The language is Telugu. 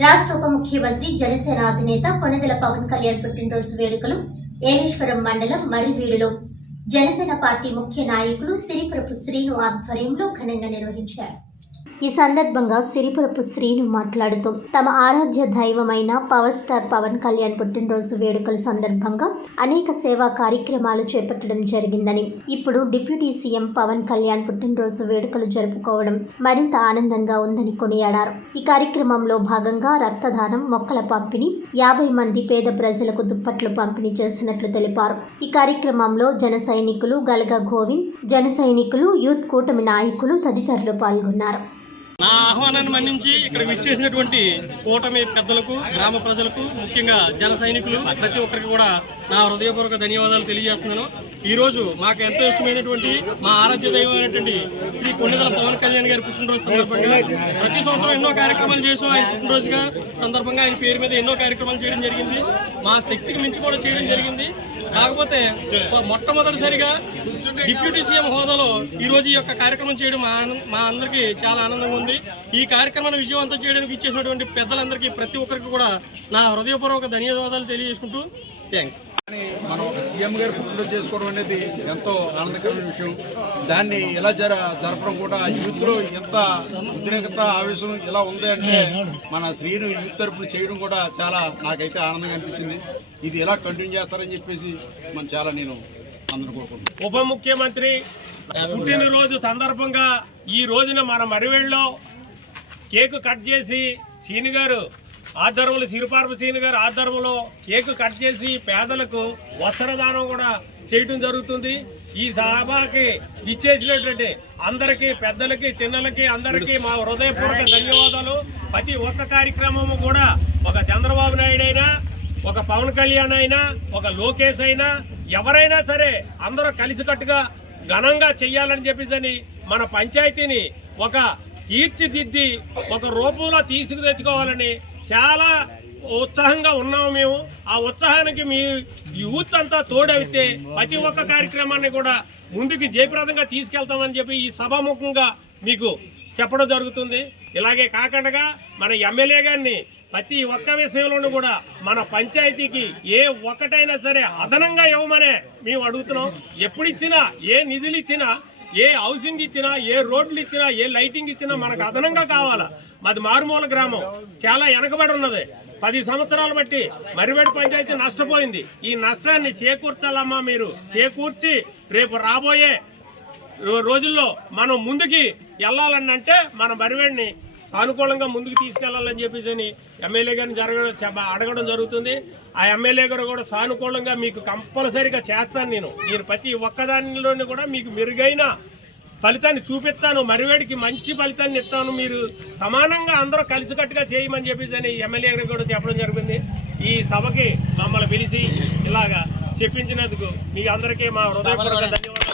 రాష్ట్ర ఉప ముఖ్యమంత్రి జనసేన అధినేత కొనదెల పవన్ కళ్యాణ్ పుట్టినరోజు వేడుకలు ఏలేశ్వరం మండలం మరివీడులో. జనసేన పార్టీ ముఖ్య నాయకులు సిరిపురపు శ్రీను ఆధ్వర్యంలో ఘనంగా నిర్వహించారు. ఈ సందర్భంగా సిరిపురపు శ్రీను మాట్లాడుతూ తమ ఆరాధ్య దైవమైన పవర్ స్టార్ పవన్ కళ్యాణ్ పుట్టినరోజు వేడుకల సందర్భంగా అనేక సేవా కార్యక్రమాలు చేపట్టడం జరిగిందని ఇప్పుడు డిప్యూటీ సీఎం పవన్ కళ్యాణ్ పుట్టినరోజు వేడుకలు జరుపుకోవడం మరింత ఆనందంగా ఉందని కొనియాడారు. ఈ కార్యక్రమంలో భాగంగా రక్తదానం మొక్కల పంపిణీ యాభై మంది పేద ప్రజలకు దుప్పట్లు పంపిణీ చేసినట్లు తెలిపారు. ఈ కార్యక్రమంలో జన సైనికులు గలగ గోవింద్ జన సైనికులు యూత్ కూటమి నాయకులు తదితరులు పాల్గొన్నారు. నా ఆహ్వానాన్ని మన్నించి ఇక్కడ విచ్చేసినటువంటి కూటమి పెద్దలకు గ్రామ ప్రజలకు ముఖ్యంగా జన సైనికులు ప్రతి ఒక్కరికి కూడా నా హృదయపూర్వక ధన్యవాదాలు తెలియజేస్తున్నాను. ఈరోజు మాకు ఎంతో ఇష్టమైనటువంటి మా ఆరాధ్య దైవమైనటువంటి శ్రీ కొండదల పవన్ కళ్యాణ్ గారి పుట్టినరోజు సందర్భంగా ప్రతి సంవత్సరం ఎన్నో కార్యక్రమాలు చేసాం ఆయన పుట్టినరోజుగా సందర్భంగా ఆయన పేరు మీద ఎన్నో కార్యక్రమాలు చేయడం జరిగింది. మా శక్తికి మించి కూడా చేయడం జరిగింది. కాకపోతే మొట్టమొదటిసారిగా డిప్యూటీ సీఎం హోదాలో ఈరోజు ఈ యొక్క కార్యక్రమం చేయడం మా మా అందరికీ చాలా ఆనందంగా ఉంది. ఈ కార్యక్రమాన్ని విజయవంతం చేయడానికి ఇచ్చేసినటువంటి పెద్దలందరికీ ప్రతి ఒక్కరికి కూడా నా హృదయపూర్వక ధన్యవాదాలు తెలియజేసుకుంటూ థ్యాంక్స్. మనం ఒక సీఎం గారు పుట్టినరోజు చేసుకోవడం అనేది ఎంతో ఆనందకరమైన విషయం. దాన్ని ఎలా జర జరపడం కూడా యూత్లో ఎంత ఉద్రేకత ఆవేశం ఎలా ఉంది అంటే మన శ్రీను యూత్ తరపున చేయడం కూడా చాలా నాకైతే ఆనందంగా అనిపించింది. ఇది ఎలా కంటిన్యూ చేస్తారని చెప్పేసి మనం చాలా నేను అందరూ కోరుకుంటున్నాను ఉప ముఖ్యమంత్రి పుట్టినరోజు సందర్భంగా ఈ రోజున మన మరివేళ్ళలో కేకు కట్ చేసి సీని గారు ఆధ్వర్యంలో సిరిపార్పు సీని గారు ఆధ్వర్యంలో కేకు కట్ చేసి పేదలకు వస్త్రదానం కూడా చేయటం జరుగుతుంది. ఈ సభకి ఇచ్చేసినటువంటి అందరికీ పెద్దలకి చిన్నలకి అందరికీ మా హృదయపూర్వక ధన్యవాదాలు. ప్రతి ఒక్క కార్యక్రమము కూడా ఒక చంద్రబాబు నాయుడు అయినా ఒక పవన్ కళ్యాణ్ అయినా ఒక లోకేష్ అయినా ఎవరైనా సరే అందరూ కలిసికట్టుగా ఘనంగా చెయ్యాలని చెప్పేసి మన పంచాయతీని ఒక తీర్చిదిద్ది ఒక రూపంలో తీసుకు తెచ్చుకోవాలని చాలా ఉత్సాహంగా ఉన్నాము మేము. ఆ ఉత్సాహానికి మీ యూత్ అంతా తోడవితే ప్రతి ఒక్క కార్యక్రమాన్ని కూడా ముందుకు జయప్రదంగా తీసుకెళ్తామని చెప్పి ఈ సభాముఖంగా మీకు చెప్పడం జరుగుతుంది. ఇలాగే కాకుండా మన ఎమ్మెల్యే గారిని ప్రతి ఒక్క విషయంలోనూ కూడా మన పంచాయతీకి ఏ ఒక్కటైనా సరే అదనంగా ఇవ్వమనే మేము అడుగుతున్నాం. ఎప్పుడు ఇచ్చినా ఏ నిధులు ఇచ్చినా ఏ హౌసింగ్ ఇచ్చినా ఏ రోడ్లు ఇచ్చినా ఏ లైటింగ్ ఇచ్చినా మనకు అదనంగా కావాలా. మాది మారుమూల గ్రామం. చాలా వెనకబడి ఉన్నది. పది సంవత్సరాలు బట్టి మరివేడి పంచాయతీ నష్టపోయింది. ఈ నష్టాన్ని చేకూర్చాలమ్మా మీరు. చేకూర్చి రేపు రాబోయే రో- రోజుల్లో మనం ముందుకి వెళ్ళాలని అంటే మన మరివేడిని అనుకూలంగా ముందుకు తీసుకెళ్ళాలని చెప్పేసి అని ఎమ్మెల్యే గారిని జరగడం అడగడం జరుగుతుంది. ఆ ఎమ్మెల్యే గారు కూడా సానుకూలంగా మీకు కంపల్సరీగా చేస్తాను నేను. నేను ప్రతి ఒక్కదానిలోని కూడా మీకు మెరుగైన ఫలితాన్ని చూపిస్తాను. మరివేడికి మంచి ఫలితాన్ని ఇస్తాను. మీరు సమానంగా అందరూ కలిసికట్టుగా చేయమని చెప్పేసి అని ఎమ్మెల్యే గారు కూడా చెప్పడం జరిగింది ఈ సభకి మమ్మల్ని పిలిచి ఇలాగా చెప్పించినందుకు మీ అందరికీ మా హృదయపూర్వక ధన్యవాదాలు.